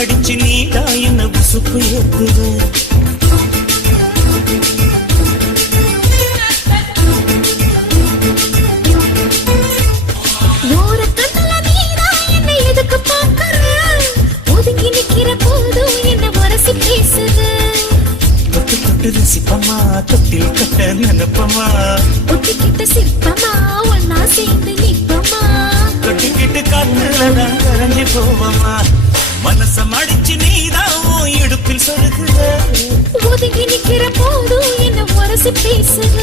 கடிச்சு நீடா என்ன உசுப்பு ஏத்துவ சிப்பமா தொட்டில் கட்ட நினைப்பமா ஒட்டிக்கிட்ட சிற்பமா ஒன்னா சேர்ந்து நிற்பமா தொட்டிக்கிட்டு காத்துலதான் கரைஞ்சி போவமா மனச மடிச்சு நீதான் இடுப்பில் சொருகுற ஒதுங்கி நிக்கிற போதும் என்ன உரசி பேசுற